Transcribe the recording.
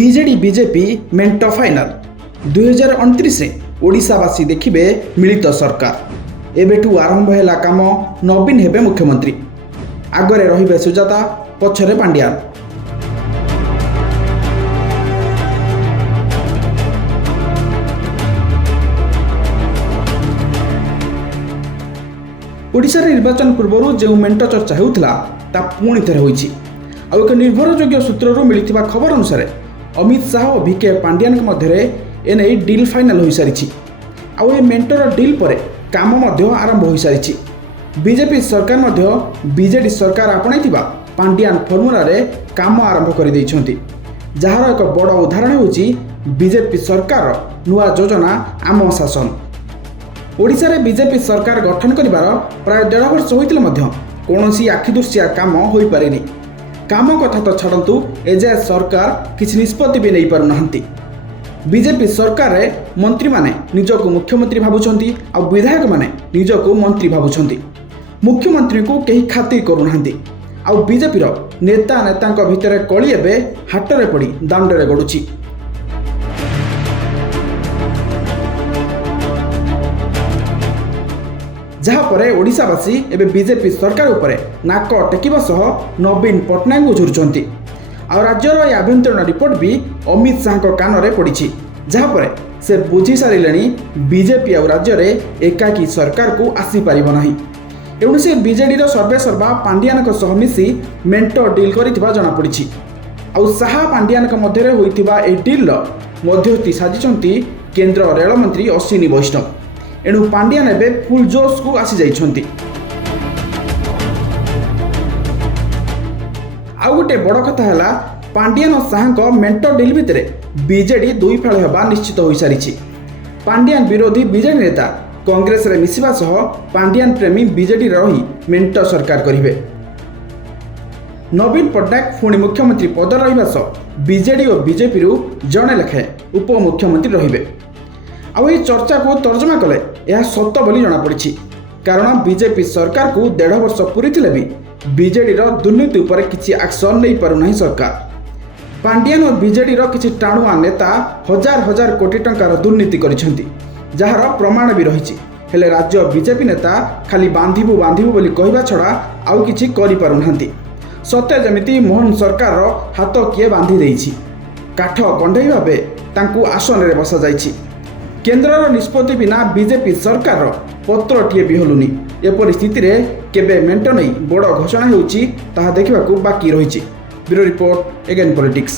BJD BJP मेंट final 2029 ओडिशावासी देखिबे मिलित सरकार। एबेठू आरंभ हैला काम। नवीन हेबे मुख्यमंत्री। आगरे रहिबे सुजाता, पछरे पांड्यान। ओडिशा निर्वाचन पूर्व जो मेंट चर्चा होउथला ता पुणी थरे होईछि। आउ एक निर्भरयोग्य सूत्रରୁ मिलिथिबा खबर अनुसार अमित शाह और वीके पांड्यान मध्य एने डील फाइनाल हो सारी। आउ ए मेंटर डील पर काम आरंभ हो सारी। बीजेपी सरकार मध्य बीजेडी सरकार आपणाइथिबा पांड्यान फर्मुला रे काम आरंभ कर दैछंती। जहार एक बड़ उदाहरण होची बीजेपी सरकार नुआ योजना आम शासन। ओडिशा रे बीजेपी सरकार गठन करिवार प्राय 1.5 वर्ष होइतिले मध्य कोनोसी आखिदृश्य काम होई पारेनी। काम कथा तो छाड़ू एजाए सरकार किसी निष्पत्ति भी नहीं पारुनाहांती। बीजेपी सरकार रे मंत्री माने निजको मुख्यमंत्री भाबुछंती आ विधायक माने निजको मंत्री भाबुछंती। मुख्यमंत्री को कहीं खातिर करूनाहांती। आ बीजेपी रो नेता नेतांक भितर कଳି एबे हाटरे पड़ी दांडरे गडुची। जहाँपर ओडिशावासी एबे बीजेपी सरकार उपरे नाक टेकिबा सह नवीन पट्टनायक को झुरुचंती। आ राज्यर आभ्यंतरीण रिपोर्ट भी अमित शाह कान पड़ी। जहाँपर से बुझी सारे बीजेपी आ राज्य में एकाकी सरकार को आसी पारिबो नाही। एणु से बीजेडी सर्वे सर्वा पांड्यान सह मिसी मेंट डील करिथिबा जଣା पड़ी। आ शाह पांड्यान मध्य होइथिबा ए डील मध्यस्थी साजिचंती केंद्र रेल मंत्री अश्विनी वैष्णव। एणु पांड्यान एबे फुल जोश को आसी जाइछंती। आउ गोटे बड़ कथा है पांड्यान और शाह मेंट डील भितर बीजेडी दुई फाड़ होगा निश्चित हो सारी। पांड्यान विरोधी बीजेडी नेता कांग्रेस रे मिसिबा सह पांड्यान प्रेमी बीजेडी रही मेंट सरकार करिवे। नवीन पट्टनायक पुणी मुख्यमंत्री पद रहिबा सह बीजेडी और बीजेपी रु जणे लेखे उप मुख्यमंत्री रहिबे। आउ ये चर्चा को तर्जमा कले यह सत बोली जଣା पड़ी। कारण बीजेपी सरकार को 1.5 वर्ष पूरी भी बीजेडी दुर्नीति उपर किसी एक्शन नहीं पारुना सरकार। पांड्यान और बीजेडी किसी टाणुआ नेता हजार हजार कोटी टंकार दुर्नीति करिसेंती, जार प्रमाण भी रही। हेले राज्य बीजेपी नेता खाली बांधिबु बांधिबु बोली कहवा छड़ा आउ किछि करि पारुनांती। सत्य जमिति मोहन सरकार हाथ किए बांधि देइछि। काठ कंढई भाबे तांकु आसन रे बसा जाइछि। केंद्र निष्पत्ति बिना बीजेपी सरकार पत्रटीए भी हलुनी। एपरि स्थिति रे केबे मेंट नहीं बड़ घोषणा होउछि ताहा देखिबाकू बाकी रहिछि। Bureau report again politics.